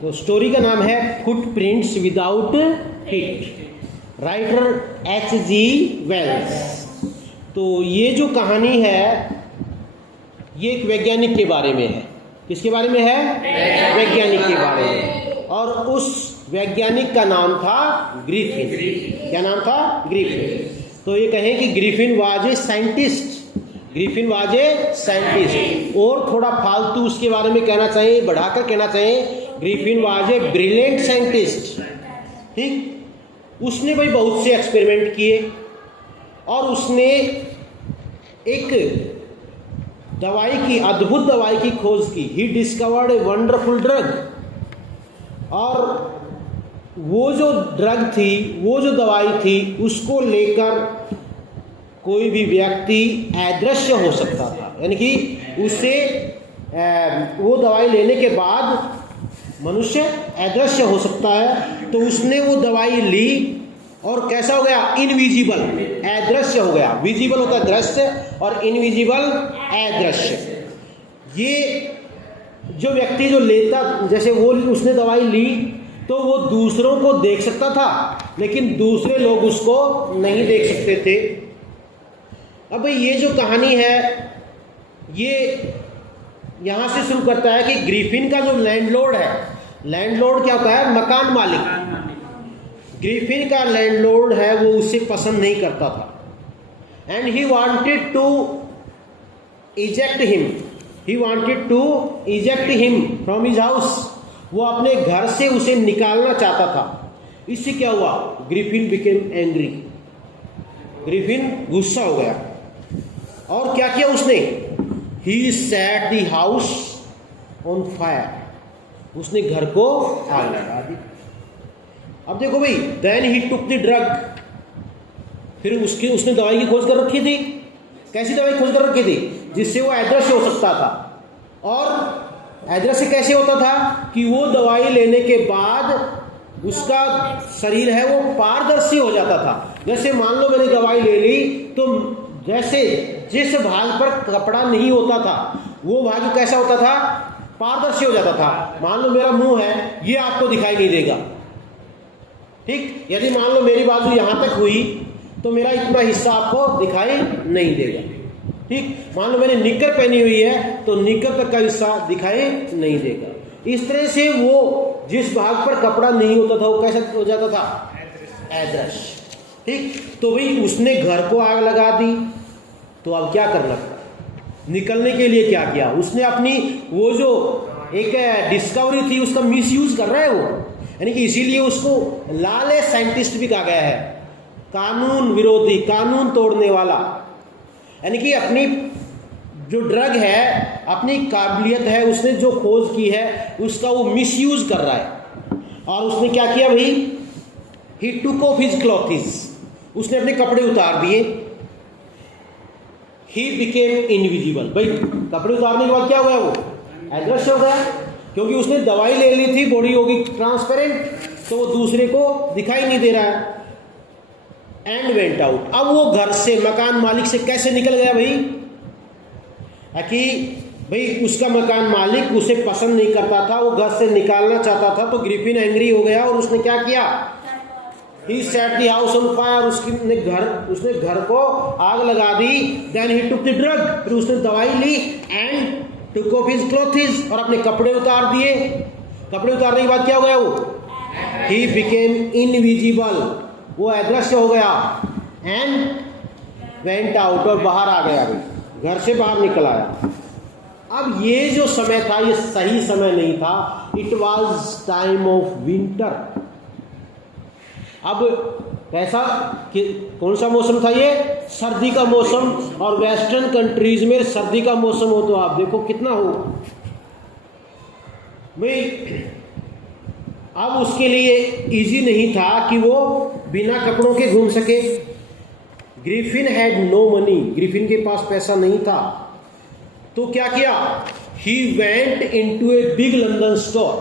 तो स्टोरी का नाम है footprints without feet, writer H.G. Wells. तो ये जो कहानी है ये एक वैज्ञानिक के बारे में है। किसके बारे में है? वैज्ञानिक के बारे में। और उस वैज्ञानिक का नाम था ग्रिफिन। क्या नाम था? ग्रिफिन। तो ये कहें कि Griffin was a scientist, Griffin was a scientist. और थोड़ा फालतू उसके बारे में कहना चाहिए, बढ़ाकर कहना चाहिए Griffin was a brilliant scientist. ठीक, उसने भाई बहुत से एक्सपेरिमेंट किए और उसने एक दवाई की, अद्भुत दवाई की खोज की। He discovered a wonderful drug. और वो जो ड्रग थी, वो जो दवाई थी, उसको लेकर कोई भी व्यक्ति अदृश्य हो सकता था। यानी कि उससे वो दवाई लेने के बाद मनुष्य अदृश्य हो सकता है। तो उसने वो दवाई ली और कैसा हो गया? इनविजिबल, अदृश्य हो गया। विजिबल होता है दृश्य और इनविजिबल अदृश्य। ये जो व्यक्ति जो लेता, जैसे वो उसने दवाई ली तो वो दूसरों को देख सकता था, लेकिन दूसरे लोग उसको नहीं देख सकते थे। अब भाई ये जो कहानी है ये यहाँ से शुरू करता है कि ग्रिफिन का जो लैंडलॉर्ड है, लैंडलॉर्ड क्या होता है? मकान मालिक। ग्रिफिन का लैंडलॉर्ड है वो उसे पसंद नहीं करता था। And he wanted to eject him, he wanted to eject him from his house. वो अपने घर से उसे निकालना चाहता था। इससे क्या हुआ? ग्रिफिन बिकेम एंग्री, ग्रिफिन गुस्सा हो गया। और क्या किया उसने? He set the house on fire, उसने घर को आग लगा दी। अब देखो भाई, then he took the drug, फिर उसने दवाई की खोज कर रखी थी। कैसी दवाई खोज कर रखी थी? जिससे वो अदृश्य हो सकता था। और अदृश्य कैसे होता था? कि वो दवाई लेने के बाद उसका शरीर है वो पारदर्शी हो जाता था। जैसे मान लो मैंने दवाई ले ली तो जैसे जिस भाग पर कपड़ा नहीं होता था वो भाग कैसा होता था? पारदर्शी हो जाता था। मान लो मेरा मुंह है, ये आपको दिखाई नहीं देगा। ठीक, यदि मान लो मेरी बाजू यहां तक हुई तो मेरा इतना हिस्सा आपको दिखाई नहीं देगा। ठीक, मान लो मैंने निक्कर पहनी हुई है तो निक्कर तक का हिस्सा दिखाई नहीं देगा। इस तरह से वो जिस भाग पर कपड़ा नहीं होता था वो कैसा हो जाता था? अदृश्य। ठीक, तो भाई उसने घर को आग लगा दी। तो अब क्या करना था? निकलने के लिए क्या किया उसने? अपनी वो जो एक डिस्कवरी थी उसका मिसयूज कर रहा है वो, यानी कि इसीलिए उसको लाले साइंटिस्ट भी कहा गया है, कानून विरोधी, कानून तोड़ने वाला। यानी कि अपनी जो ड्रग है, अपनी काबिलियत है, उसने जो खोज की है उसका वो मिसयूज कर रहा है। और उसने क्या किया भाई? ही टुक ऑफ हिज क्लॉथेस, उसने अपने कपड़े उतार दिए। He became invisible. भाई कपड़े उतारने के बाद क्या हो गया? वो अदृश्य हो गया, क्योंकि उसने दवाई ले ली थी, बॉडी होगी ट्रांसपेरेंट, तो वो दूसरे को दिखाई नहीं दे रहा है। And went out. अब वो घर से, मकान मालिक से कैसे निकल गया भाई? कि भाई उसका मकान मालिक उसे पसंद नहीं करता था, वो घर से निकालना चाहता था। तो ग्रिफिन एंग्री हो गया और उसने क्या किया? He set the house on fire, उसने घर को आग लगा दी। Then he took the drug, फिर उसने दवाई ली and took off his clothes, और अपने कपड़े उतार दिए। कपड़े उतारने के बाद क्या हो गया? वो he became invisible, वो अदृश्य हो गया। and went out, और बाहर आ गया, घर से बाहर निकल आया। अब ये जो समय था ये सही समय नहीं था। It was time of winter। अब कैसा कि कौन सा मौसम था ये? सर्दी का मौसम। और वेस्टर्न कंट्रीज में सर्दी का मौसम हो तो आप देखो कितना हो भाई। अब उसके लिए इजी नहीं था कि वो बिना कपड़ों के घूम सके। Griffin had no money, Griffin के पास पैसा नहीं था। तो क्या किया? He went into a big London store,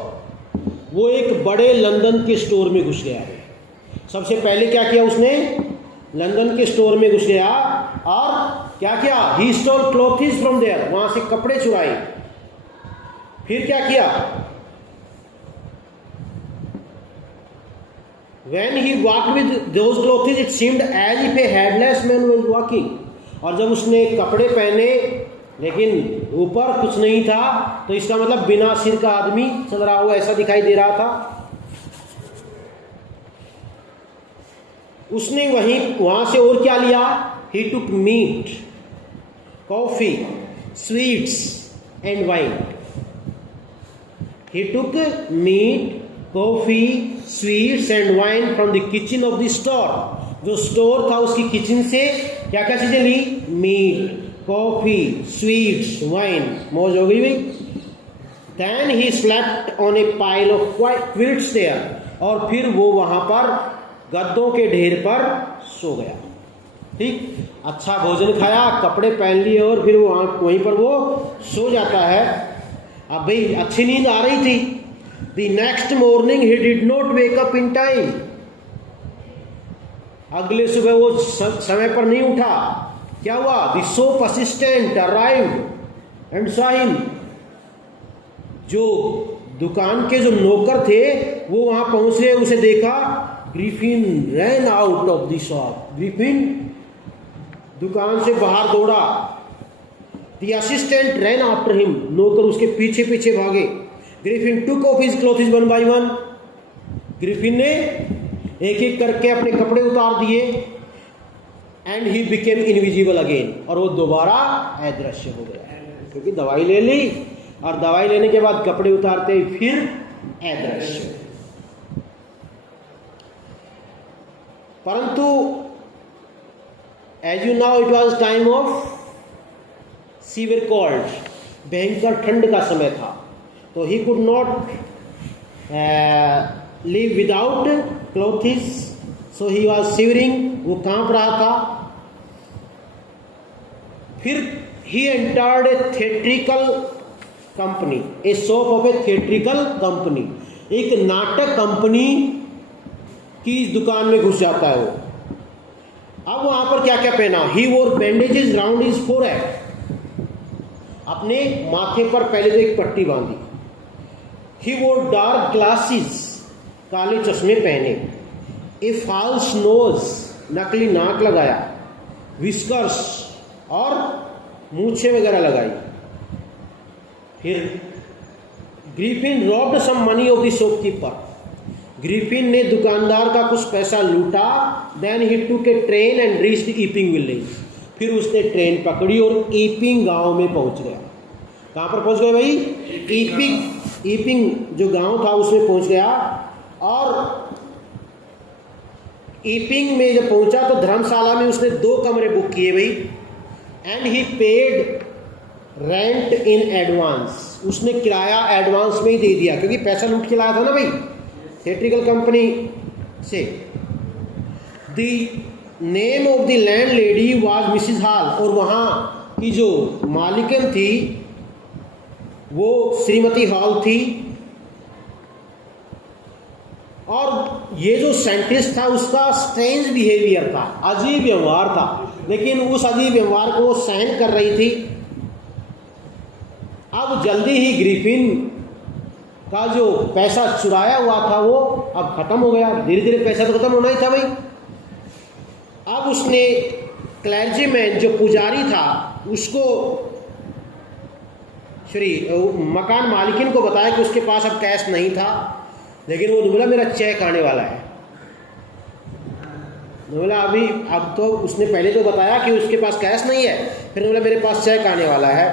वो एक बड़े लंदन के स्टोर में घुस गया। सबसे पहले क्या किया उसने? लंदन के स्टोर में घुस गया और क्या किया? He stole clothes from there, वहां से कपड़े चुराए। फिर क्या किया? When he walked with those clothes, it seemed as if a headless man was walking. और जब उसने कपड़े पहने लेकिन ऊपर कुछ नहीं था, तो इसका मतलब बिना सिर का आदमी चल रहा हुआ ऐसा दिखाई दे रहा था। उसने वहां से और क्या लिया? He took meat, coffee, sweets and wine. He took meat, coffee, sweets and wine from the kitchen of the store. जो स्टोर था उसकी किचन से क्या क्या चीजें ली? Meat, coffee, sweets, wine. मौज हो गई भाई। Then he slept on a pile of quilts there. और फिर वो वहां पर गद्दों के ढेर पर सो गया। ठीक, अच्छा भोजन खाया, कपड़े पहन लिए और फिर वहीं पर वो सो जाता है। अब भाई अच्छी नींद आ रही थी। The next morning he did not wake up in time. अगले सुबह वो समय पर नहीं उठा। क्या हुआ? The shop assistant arrived and saw him. जो दुकान के जो नौकर थे वो वहां पहुंचे, उसे देखा। Griffin ran out of the shop. Griffin दुकान से बाहर दौड़ा। The assistant ran after him. नौकर उसके पीछे पीछे भागे। Griffin took off his clothes one by one. Griffin ने एक एक करके अपने कपड़े उतार दिए। And he became invisible again, और वो दोबारा अदृश्य हो गया, क्योंकि दवाई ले ली और दवाई लेने के बाद कपड़े उतारते ही फिर अदृश्य। परंतु as you know it was time of severe cold, भयंकर ठंड का समय था, तो he could not live without clothes, so he was shivering, वो कांप रहा था। फिर he entered a theatrical company, a shop of a theatrical company, एक नाटक कंपनी की दुकान में घुस जाता है वो। अब वहां पर क्या क्या पहना? ही वोर बैंडेजेस राउंड हिज फोरहेड, अपने माथे पर पहले तो एक पट्टी बांधी। ही वोर डार्क ग्लासेस, काले चश्मे पहने। ए फॉल्स नोज, नकली नाक लगाया। विस्कर्स, और मूछें वगैरह लगाई। फिर Griffin robbed some money of the shopkeeper, Griffin ने दुकानदार का कुछ पैसा लूटा। Then he took a train and reached Epping village, फिर उसने ट्रेन पकड़ी और ईपिंग गांव में पहुंच गया। कहां पर पहुंच गए भाई? ईपिंग जो गांव था उसमें पहुंच गया। और ईपिंग में जब पहुंचा तो धर्मशाला में उसने 2 कमरे बुक किए भाई। And he paid rent in advance, उसने किराया एडवांस में ही दे दिया, क्योंकि पैसा लूट के लाया था ना भाई थिएट्रिकल कंपनी से। The name of the land lady was Mrs hall, और वहां की जो मालिकन थी वो श्रीमती हॉल थी। और ये जो साइंटिस्ट था उसका स्ट्रेंज बिहेवियर था, अजीब व्यवहार था, लेकिन उस अजीब व्यवहार को वो सहन कर रही थी। अब जल्दी ही ग्रिफिन का जो पैसा चुराया हुआ था वो अब खत्म हो गया। धीरे धीरे पैसा तो खत्म होना ही था भाई। अब उसने क्लर्जीमैन जो पुजारी था उसको, मकान मालिकिन को बताया कि उसके पास अब कैश नहीं था, लेकिन वो बोला मेरा चेक आने वाला है। बोला अभी, अब तो उसने पहले तो बताया कि उसके पास कैश नहीं है, फिर बोला मेरे पास चेक आने वाला है।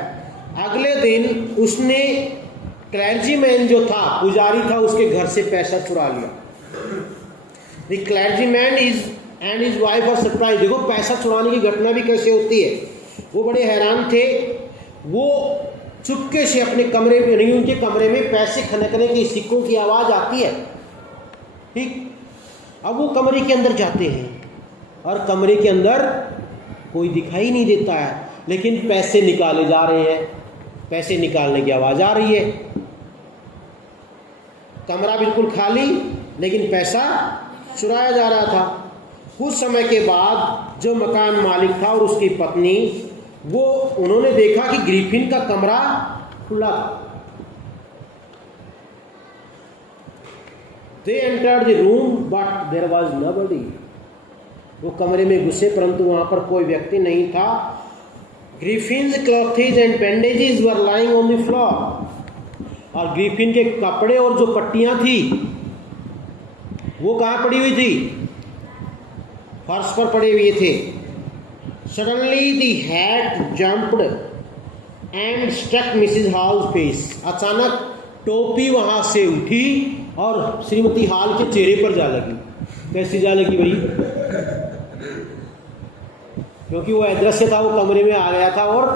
अगले दिन उसने क्लर्जीमैन जो था, पुजारी था, उसके घर से पैसा चुरा लिया। The clergyman is and his wife are surprise, देखो पैसा चुराने की घटना भी कैसे होती है। वो बड़े हैरान थे। वो चुपके से अपने कमरे में, नहीं उनके कमरे में पैसे खनकने की, सिक्कों की आवाज आती है। ठीक, अब वो कमरे के अंदर जाते हैं और कमरे के अंदर कोई दिखाई नहीं देता है, लेकिन पैसे निकाले जा रहे हैं, पैसे निकालने की आवाज आ रही है। कमरा बिल्कुल खाली, लेकिन पैसा चुराया जा रहा था। कुछ समय के बाद जो मकान मालिक था और उसकी पत्नी, वो उन्होंने देखा कि ग्रिफिन का कमरा खुला था। They entered the room but there was nobody. वो कमरे में घुसे परंतु वहां पर कोई व्यक्ति नहीं था। Griffin's clothes and bandages were lying on the floor. और ग्रिफिन के कपड़े और जो पट्टियां थी वो कहाँ पड़ी हुई थी? फर्श पर पड़े हुए थे। Suddenly the hat jumped and struck Mrs Hall face. अचानक टोपी वहां से उठी और श्रीमती हॉल के चेहरे पर जा लगी। कैसी जा लगी भाई? क्योंकि वो अदृश्य था, वो कमरे में आ गया था और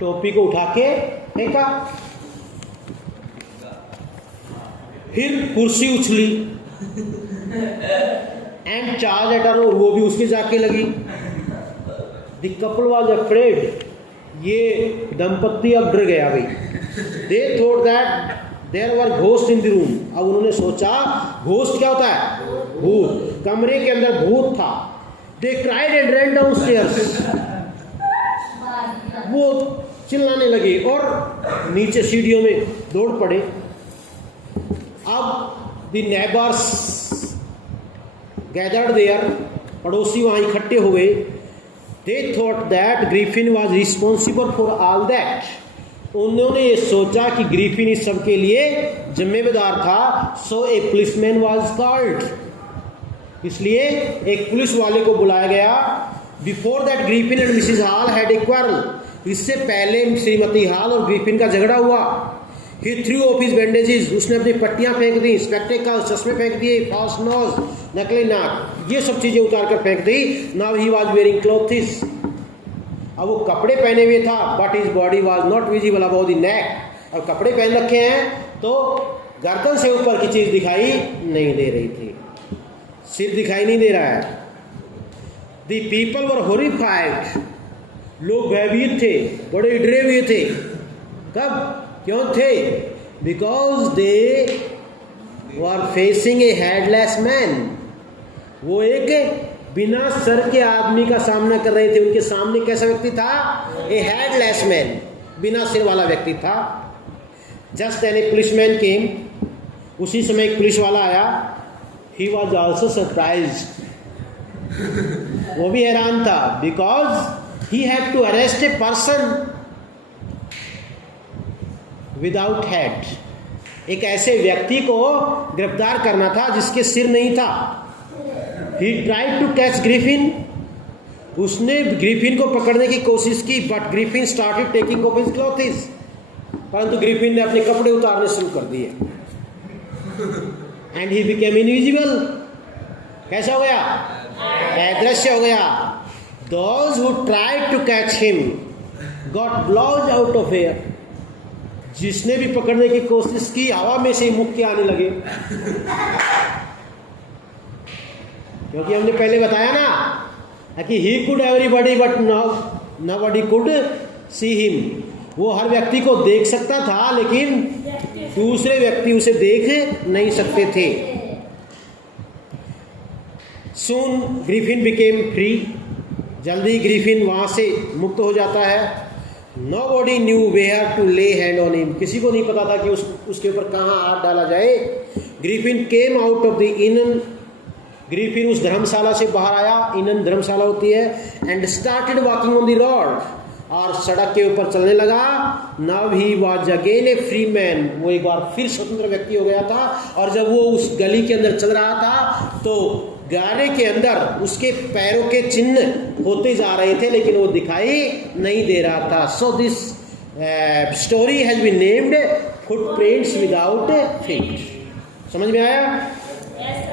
टोपी को उठा के फेंका। फिर कुर्सी उछली एंड चार्ज एट हर, वो भी उसके जाके लगी। The couple was afraid. ये दंपत्ति अब डर गया भाई। They thought that there were ghost in the room. अब उन्होंने सोचा घोस्ट क्या होता है? भूत। कमरे के अंदर भूत था। दे क्राइड एंड रैन डाउनस्टेयर्स। वो चिल्लाने लगे और नीचे सीढ़ियों में दौड़ पड़े। अब द नेबर्स गैदर्ड देयर, पड़ोसी वहां इकट्ठे हुए। दे thought that Griffin was responsible for all that. उन्होंने ये सोचा कि ग्रिफिन इस सब के लिए जिम्मेदार था। सो ए पुलिसमैन वाज कॉल्ड। इसलिए एक पुलिस वाले को बुलाया गया। Before that Griffin and Mrs hall had a quarrel. इससे पहले श्रीमती हॉल और ग्रिफिन का झगड़ा हुआ। He threw off his bandages। उसने अपनी पट्टियां फेंक दी, स्पेक्टेकल्स, चश्मे फेंक दिए, फॉल्स नोज, नकली नाक, ये सब चीजें उतार कर फेंक दी। Now he was wearing clothes। अब वो कपड़े पहने हुए था but his body was not visible above the neck। अब कपड़े पहन रखे हैं तो गर्दन से ऊपर की चीज दिखाई नहीं दे रही थी, सिर दिखाई नहीं दे रहा है। The people were horrified। लोग भयभीत थे, बड़े डरे हुए थे। कब? क्यों थे? Because they were facing A headless man. वो एक बिना सर के आदमी का सामना कर रहे थे। उनके सामने कैसा व्यक्ति था? ए हेडलेस मैन, बिना सिर वाला व्यक्ति था। Just an a policeman came. उसी समय एक पुलिस वाला आया। He was also surprised. वो भी हैरान था। Because he had to arrest a person without head. एक ऐसे व्यक्ति को गिरफ्तार करना था जिसके सिर नहीं था। He tried to catch Griffin। उसने ग्रिफिन को पकड़ने की कोशिश की but Griffin started taking off his clothes। परंतु ग्रिफिन ने अपने कपड़े उतारने शुरू कर दिए। And he became invisible। कैसा हो गया? अदृश्य हो गया। Those who tried to catch him got blown out of air। जिसने भी पकड़ने की कोशिश की हवा में से ही मुक्के आने लगे। क्योंकि हमने पहले बताया ना कि he could everybody but nobody could see him. वो हर व्यक्ति को देख सकता था लेकिन दूसरे व्यक्ति उसे देख नहीं सकते थे। सून ग्रिफिन बिकेम फ्री। जल्दी ग्रिफिन वहां से मुक्त हो जाता है। Nobody knew where to lay hand on him। किसी को नहीं पता था कि उसके ऊपर कहाँ हाथ डाला जाए। Griffin came out of the inn। Griffin उस धर्मशाला से बाहर आया। इन धर्मशाला होती है। And started walking on the road। और सड़क के ऊपर चलने लगा। Now he was again a free man। वो एक बार फिर स्वतंत्र व्यक्ति हो गया था। और जब वो उस गली के अंदर चल रहा था तो गाने के अंदर उसके पैरों के चिन्ह होते जा रहे थे लेकिन वो दिखाई नहीं दे रहा था। So this story has been named footprints without feet. समझ में आया?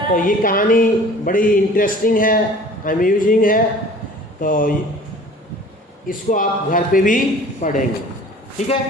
तो ये कहानी बड़ी इंटरेस्टिंग है, अम्यूजिंग है। तो इसको आप घर पे भी पढ़ेंगे। ठीक है।